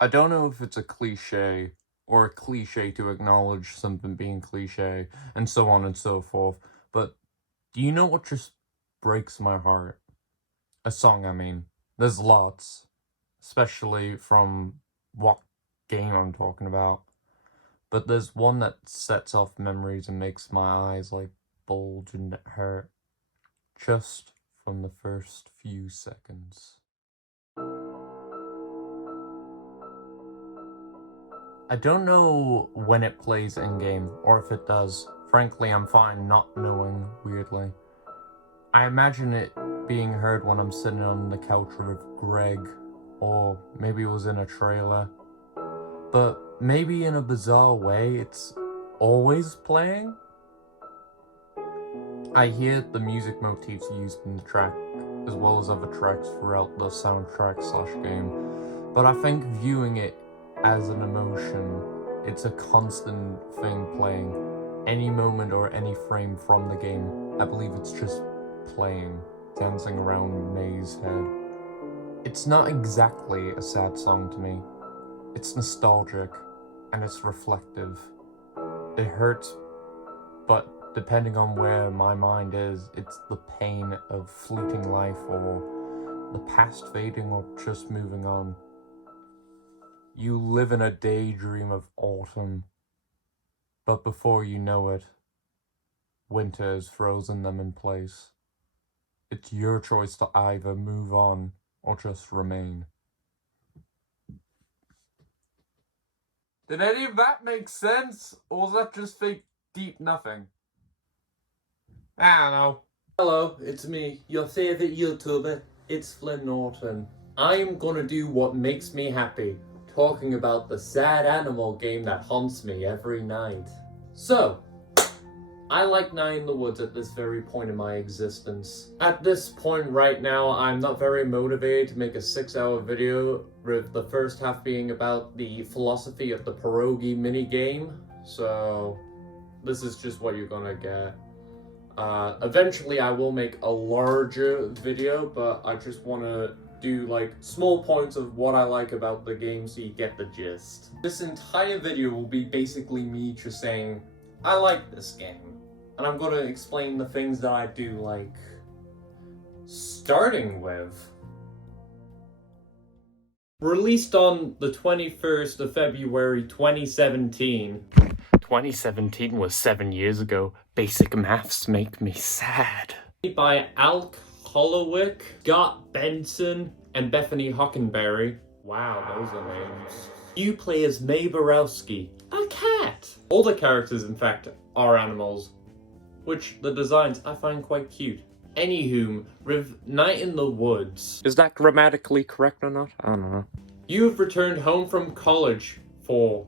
I don't know if it's a cliche or a cliche to acknowledge something being cliche and so on and so forth, but do you know what just breaks my heart? A song, I mean. There's lots, especially from what game I'm talking about, but there's one that sets off memories and makes my eyes like bulge and hurt just from the first few seconds. I don't know when it plays in-game, or if it does. Frankly, I'm fine not knowing, weirdly. I imagine it being heard when I'm sitting on the couch with Gregg, or maybe it was in a trailer. But maybe in a bizarre way, it's always playing? I hear the music motifs used in the track, as well as other tracks throughout the soundtrack/game, but I think viewing it as an emotion, it's a constant thing playing. Any moment or any frame from the game, I believe it's just playing, dancing around May's head. It's not exactly a sad song to me. It's nostalgic, and it's reflective. It hurts, but depending on where my mind is, it's the pain of fleeting life or the past fading or just moving on. You live in a daydream of autumn, but before you know it, winter has frozen them in place. It's your choice to either move on or just remain. Did any of that make sense? Or was that just fake deep nothing? I don't know. Hello, it's me, your favorite YouTuber. It's Flynn Norton. I'm gonna do what makes me happy, talking about the sad animal game that haunts me every night. So, I like Night in the Woods at this very point in my existence. At this point right now, I'm not very motivated to make a 6-hour video, with the first half being about the philosophy of the pierogi minigame, so this is just what you're gonna get. Eventually I will make a larger video, but I just want to do like small points of what I like about the game so you get the gist. This entire video will be basically me just saying, I like this game. And I'm going to explain the things that I do like. Starting with... Released on the 21st of February 2017. 2017 was 7 years ago. Basic maths make me sad. By Alk Hollowick, Scott Benson, and Bethany Hockenberry. Wow, those are names. You play as May Borowski, a cat. All the characters, in fact, are animals, which the designs I find quite cute. Anywho, with Night in the Woods. Is that grammatically correct or not? I don't know. You have returned home from college for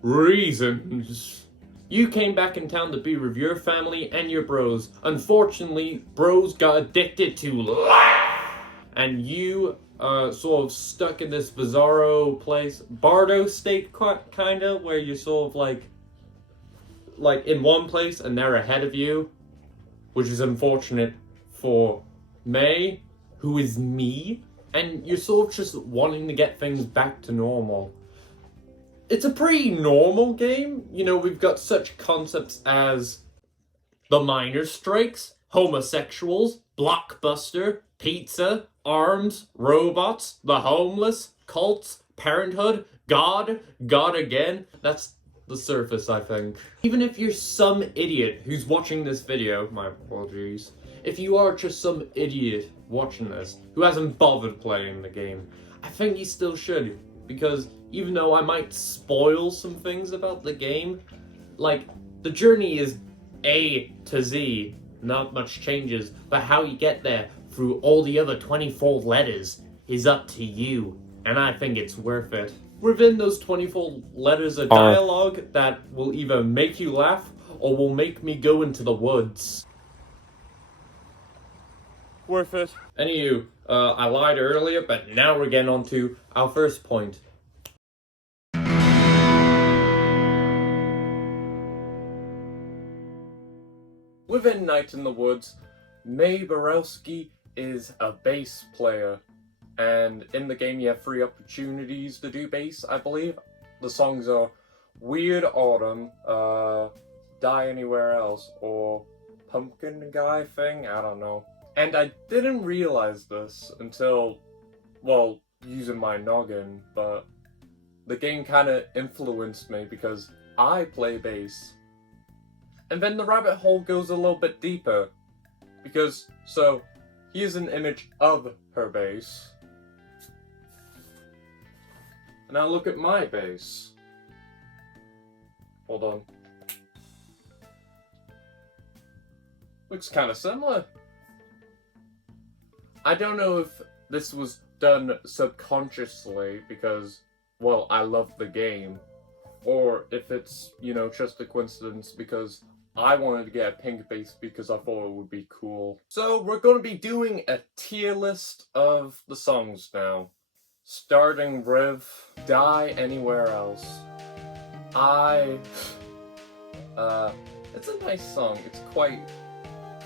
reasons. You came back in town to be with your family and your bros. Unfortunately, bros got addicted to life. And you sort of stuck in this bizarro place. Bardo state kinda, where you're sort of like in one place and they're ahead of you. Which is unfortunate for May, who is me. And you're sort of just wanting to get things back to normal. It's a pretty normal game. You know, we've got such concepts as the miners' strikes, homosexuals, blockbuster, pizza, arms, robots, the homeless, cults, parenthood, God, God again. That's the surface, I think. Even if you're some idiot who's watching this video, my apologies, if you are just some idiot watching this who hasn't bothered playing the game, I think you still should, because even though I might spoil some things about the game, like, the journey is A to Z, not much changes, but how you get there through all the other 24 letters is up to you, and I think it's worth it. Within those 24 letters of dialogue that will either make you laugh or will make me go into the woods. Worth it. Anywho, I lied earlier, but now we're getting on to our first point. Within Night in the Woods, May Borowski is a bass player. and in the game you have 3 opportunities to do bass, I believe. The songs are Weird Autumn, Die Anywhere Else, or Pumpkin Guy thing, I don't know. And I didn't realize this until, well, using my noggin, but the game kind of influenced me because I play bass. And then the rabbit hole goes a little bit deeper, because, so, here's an image of her bass. And now look at my bass. Hold on. Looks kind of similar. I don't know if this was done subconsciously because, well, I love the game, or if it's, you know, just a coincidence because I wanted to get a pink bass because I thought it would be cool. So we're going to be doing a tier list of the songs now. Starting with Die Anywhere Else. It's a nice song. It's quite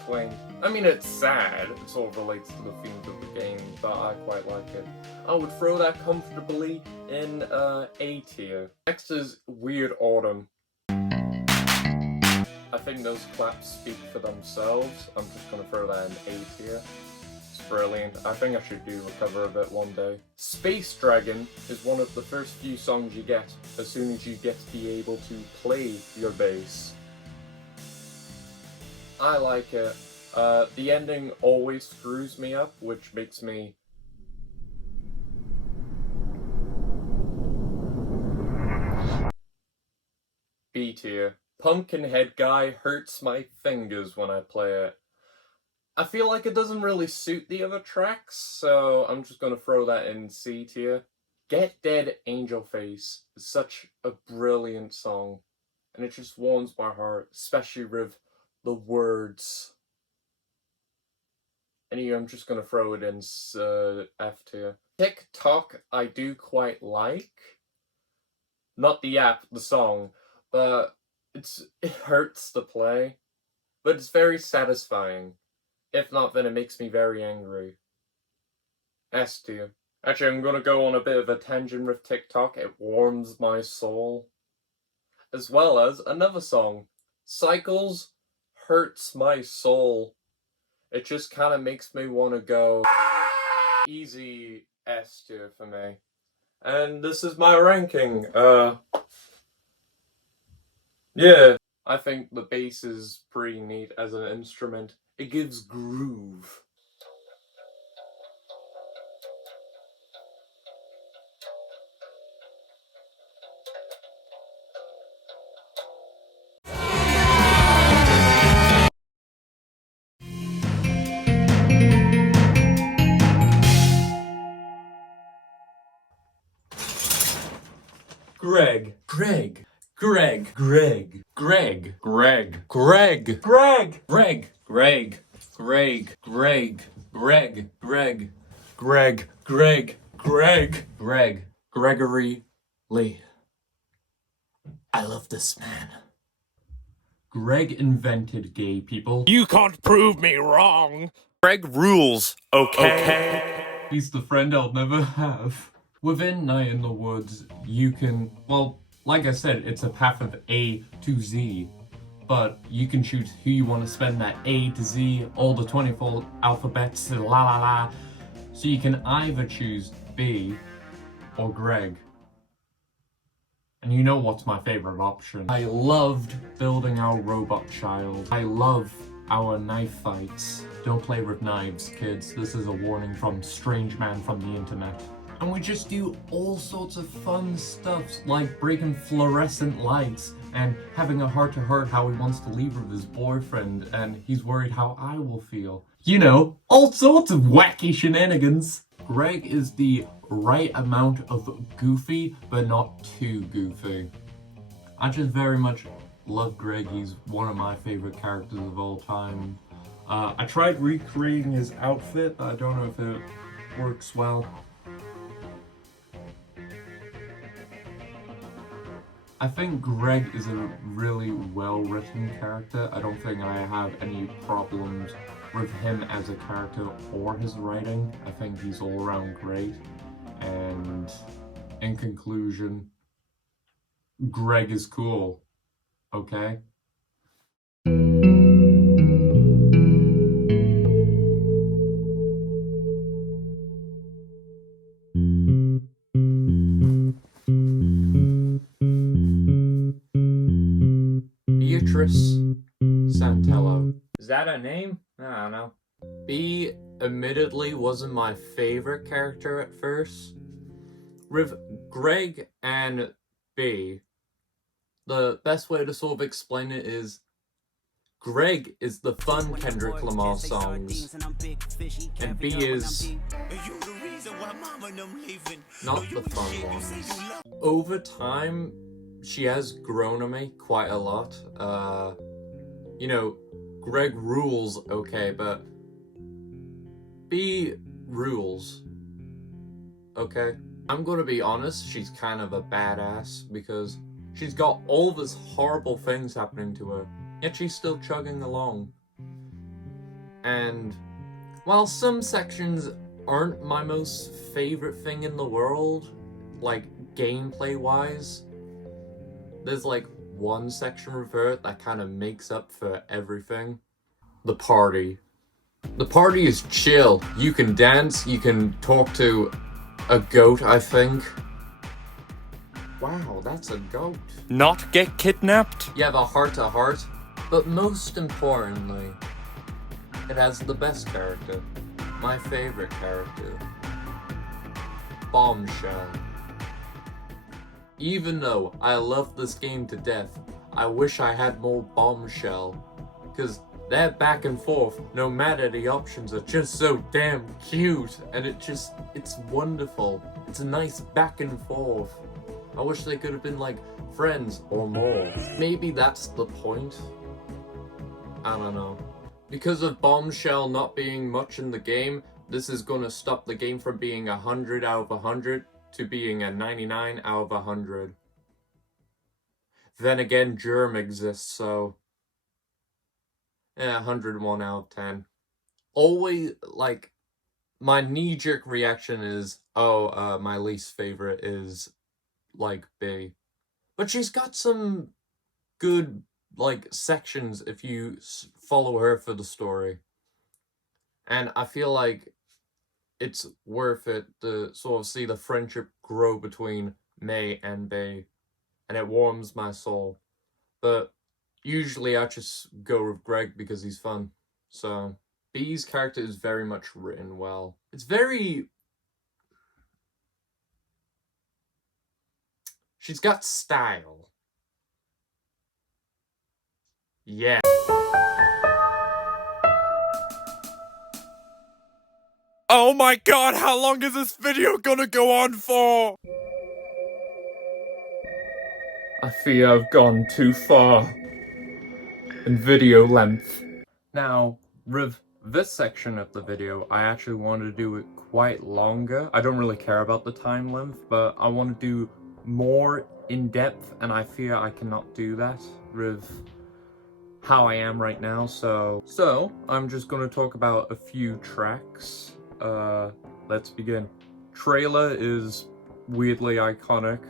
quaint. I mean, it's sad. It sort of relates to the themes of the game, but I quite like it. I would throw that comfortably in A tier. Next is Weird Autumn. I think those claps speak for themselves. I'm just gonna throw that in A tier. It's brilliant. I think I should do a cover of it one day. Space Dragon is one of the first few songs you get as soon as you get to be able to play your bass. I like it. The ending always screws me up, which makes me B tier. Pumpkinhead Guy hurts my fingers when I play it. I feel like it doesn't really suit the other tracks, so I'm just gonna throw that in C tier. Get Dead Angel Face is such a brilliant song, and it just warms my heart, especially with the words. Anyway, I'm just gonna throw it in F tier. TikTok I do quite like. Not the app, the song, but it hurts to play, but it's very satisfying. If not, then it makes me very angry. S tier. Actually, I'm gonna go on a bit of a tangent with TikTok. It warms my soul. As well as another song, Cycles Hurts My Soul. It just kind of makes me want to go easy S tier for me. And this is my ranking. Yeah, I think the bass is pretty neat as an instrument. It gives groove. Gregg. Gregg. Gregg. Gregg. Gregg. Gregg. Gregg. Gregg. Gregg. Gregg. Gregg. Gregg. Gregg. Gregg. Gregg. Gregg. Gregg. Gregg. Gregory Lee. I love this man. Gregg invented gay people. You can't prove me wrong. Gregg rules, okay? He's the friend I'll never have. Within Night in the Woods, you can, well, like I said, it's a path of A to Z, but you can choose who you want to spend that A to Z, all the 24 alphabets, la la la. So you can either choose B or Gregg. And you know what's my favorite option? I loved building our robot child. I love our knife fights. Don't play with knives, kids. This is a warning from Strange Man from the internet. And we just do all sorts of fun stuff, like breaking fluorescent lights and having a heart-to-heart how he wants to leave with his boyfriend and he's worried how I will feel. You know, all sorts of wacky shenanigans. Gregg is the right amount of goofy, but not too goofy. I just very much love Gregg. He's one of my favorite characters of all time. I tried recreating his outfit, but I don't know if it works well. I think Gregg is a really well-written character. I don't think I have any problems with him as a character or his writing. I think he's all around great. And in conclusion, Gregg is cool, okay? Beatrice Santello. Is that a name? I don't know. B admittedly wasn't my favorite character at first. With Gregg and B, the best way to sort of explain it is Gregg is the fun Kendrick Lamar songs, and B is not the fun ones. Over time, she has grown on me quite a lot. You know, Gregg rules, okay, but B rules, okay? I'm gonna be honest, she's kind of a badass because she's got all these horrible things happening to her, yet she's still chugging along. And while some sections aren't my most favorite thing in the world, like gameplay-wise, there's like one section with her that kind of makes up for everything. The party. The party is chill. You can dance, you can talk to a goat, I think. Wow, that's a goat. Not get kidnapped? You have a heart-to-heart, but most importantly, it has the best character. My favorite character. Bombshell. Even though I love this game to death, I wish I had more Bombshell. Because their back and forth, no matter the options, are just so damn cute. And it's wonderful. It's a nice back and forth. I wish they could have been like friends or more. Maybe that's the point. I don't know. Because of Bombshell not being much in the game, this is gonna stop the game from being 100 out of 100 to being a 99 out of 100. Then again, Germ exists, so... yeah, 101 out of 10. Always, like, my knee-jerk reaction is, my least favorite is, like, B. But she's got some good, like, sections if you follow her for the story. And I feel like it's worth it to sort of see the friendship grow between May and B. And it warms my soul. But usually I just go with Gregg because he's fun. So, B's character is very much written well. It's very... she's got style. Yeah. Oh my god, how long is this video gonna go on for? I fear I've gone too far in video length. Now, with this section of the video, I actually wanted to do it quite longer. I don't really care about the time length, but I want to do more in depth, and I fear I cannot do that with how I am right now. So I'm just going to talk about a few tracks. Let's begin. Trailer is weirdly iconic.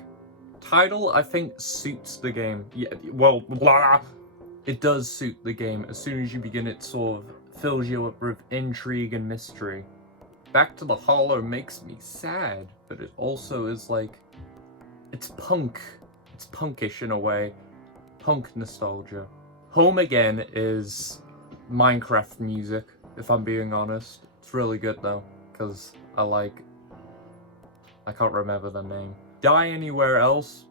Title, I think, suits the game. Yeah, well, blah. It does suit the game. As soon as you begin, it sort of fills you up with intrigue and mystery. Back to the Hollow makes me sad, but it also is like, it's punk. It's punkish in a way. Punk nostalgia. Home Again is Minecraft music, if I'm being honest. It's really good though, because I can't remember the name. Die Anywhere Else,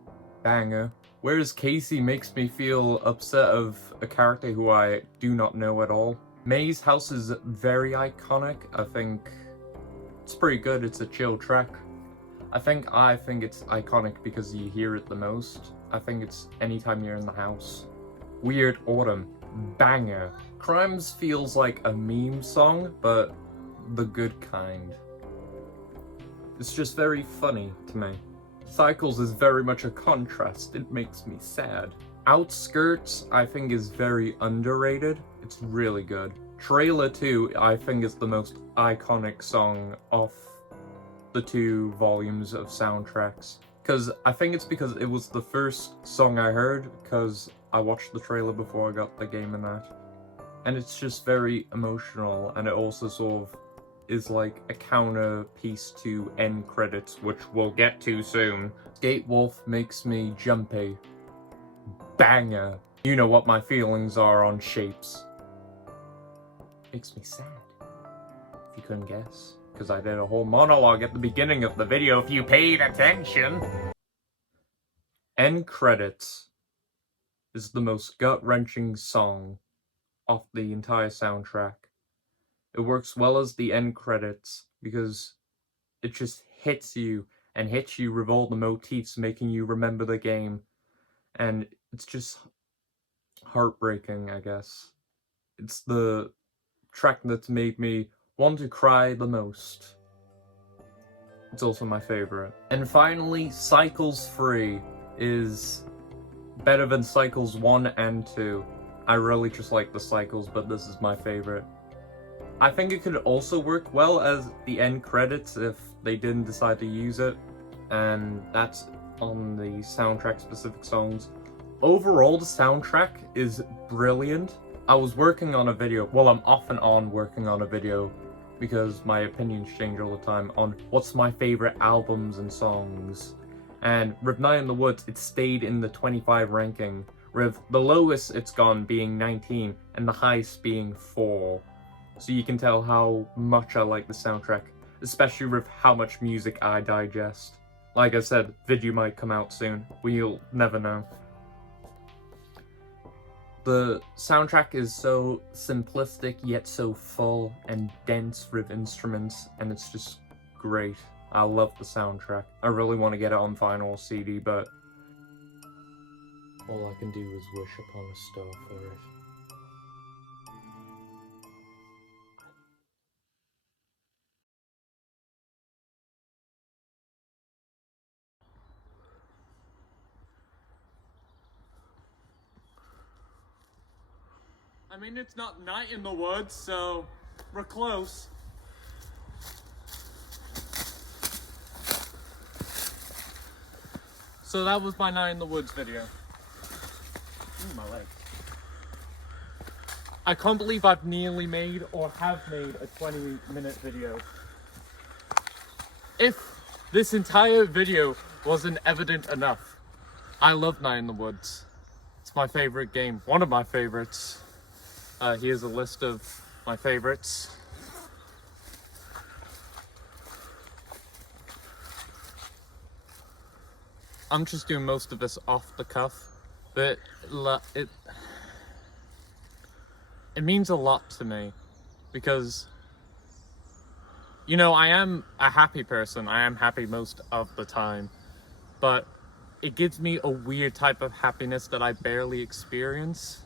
banger. Whereas Casey makes me feel upset of a character who I do not know at all. May's House is very iconic. I think it's pretty good. It's a chill track. I think it's iconic because you hear it the most. I think it's anytime you're in the house. Weird Autumn, banger. Crimes feels like a meme song, but the good kind. It's just very funny to me. Cycles is very much a contrast. It makes me sad. Outskirts, I think, is very underrated. It's really good. Trailer 2, I think, is the most iconic song of the 2 volumes of soundtracks. Because I think it's because it was the first song I heard, because I watched the trailer before I got the game and that. And it's just very emotional, and it also sort of is like a counter piece to end credits, which we'll get to soon. Skate Wolf makes me jumpy. Banger. You know what my feelings are on Shapes. Makes me sad. If you couldn't guess. Because I did a whole monologue at the beginning of the video if you paid attention. End Credits is the most gut-wrenching song of the entire soundtrack. It works well as the end credits because it just hits you and hits you with all the motifs making you remember the game. And it's just heartbreaking, I guess. It's the track that's made me want to cry the most. It's also my favorite. And finally, Cycles 3 is better than Cycles 1 and 2. I really just like the Cycles, but this is my favorite. I think it could also work well as the end credits if they didn't decide to use it, and that's on the soundtrack specific songs. Overall, the soundtrack is brilliant. I was working on a video, well, I'm off and on working on a video because my opinions change all the time on what's my favorite albums and songs. And with Night in the Woods, it stayed in the 25 ranking, with the lowest it's gone being 19 and the highest being 4. So you can tell how much I like the soundtrack, especially with how much music I digest. Like I said, video might come out soon. We'll never know. The soundtrack is so simplistic yet so full and dense with instruments, and it's just great. I love the soundtrack. I really want to get it on vinyl CD, but all I can do is wish upon a star for it. I mean, it's not night in the woods, so we're close. So that was my Night in the Woods video. Ooh, my leg. I can't believe I've nearly made or have made a 20-minute video. If this entire video wasn't evident enough, I love Night in the Woods. It's my favorite game, one of my favorites. Here's a list of my favorites. I'm just doing most of this off the cuff, but it means a lot to me because, you know, I am a happy person. I am happy most of the time, but it gives me a weird type of happiness that I barely experience.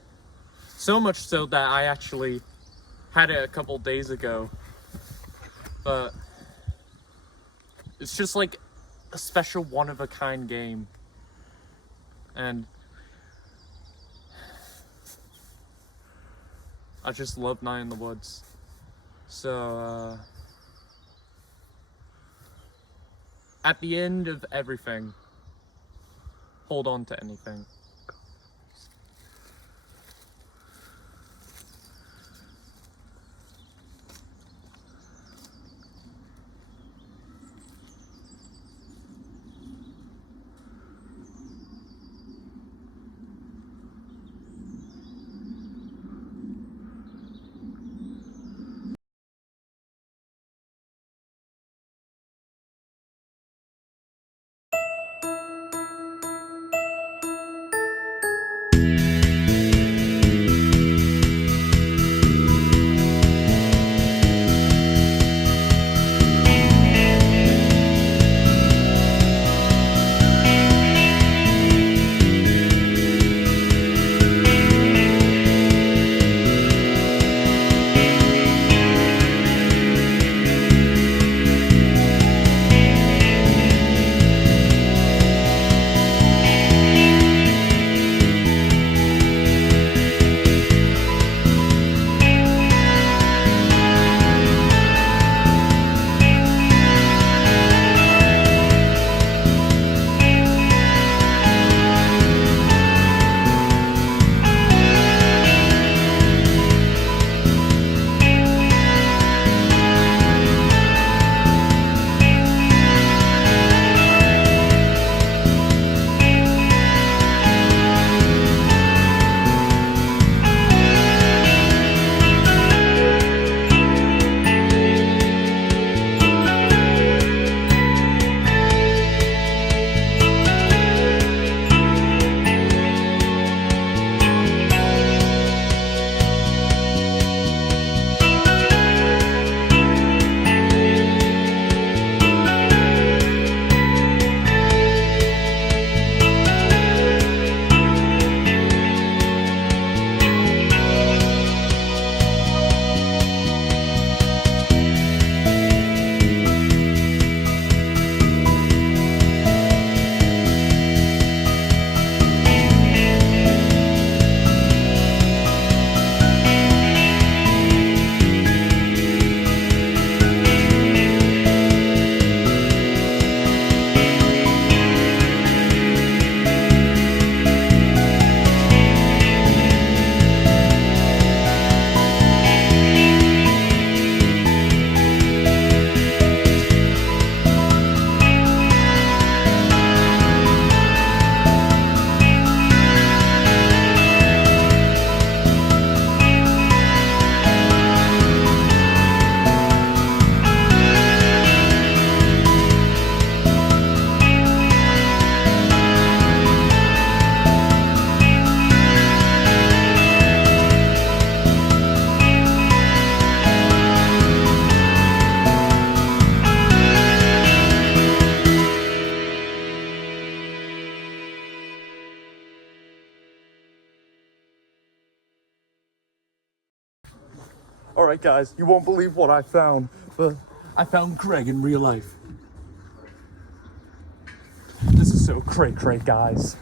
So much so that I actually had it a couple days ago, but it's just like a special one-of-a-kind game, and I just love Night in the Woods. So, at the end of everything, hold on to anything. Alright, guys, you won't believe what I found. I found Gregg in real life. This is so cray-cray, guys.